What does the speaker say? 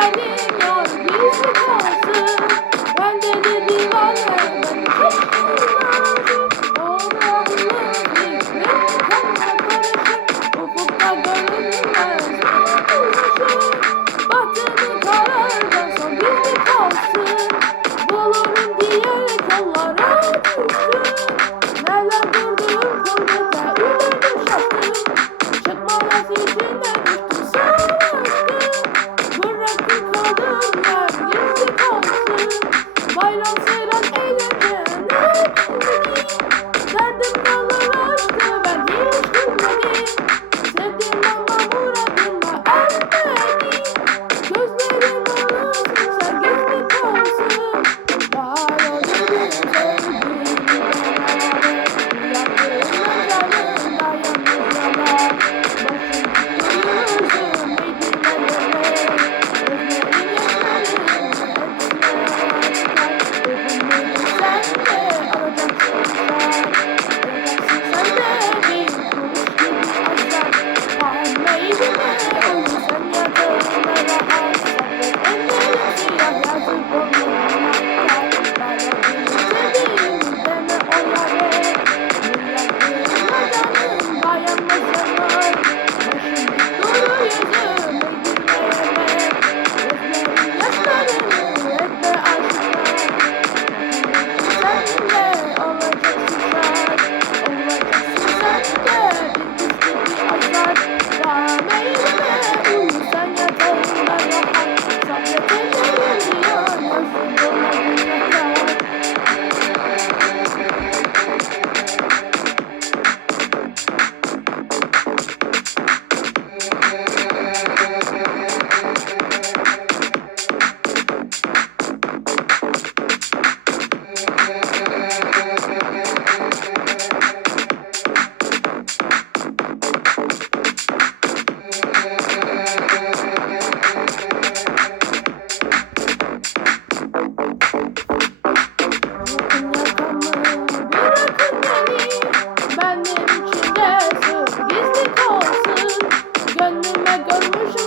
爱你。görmüş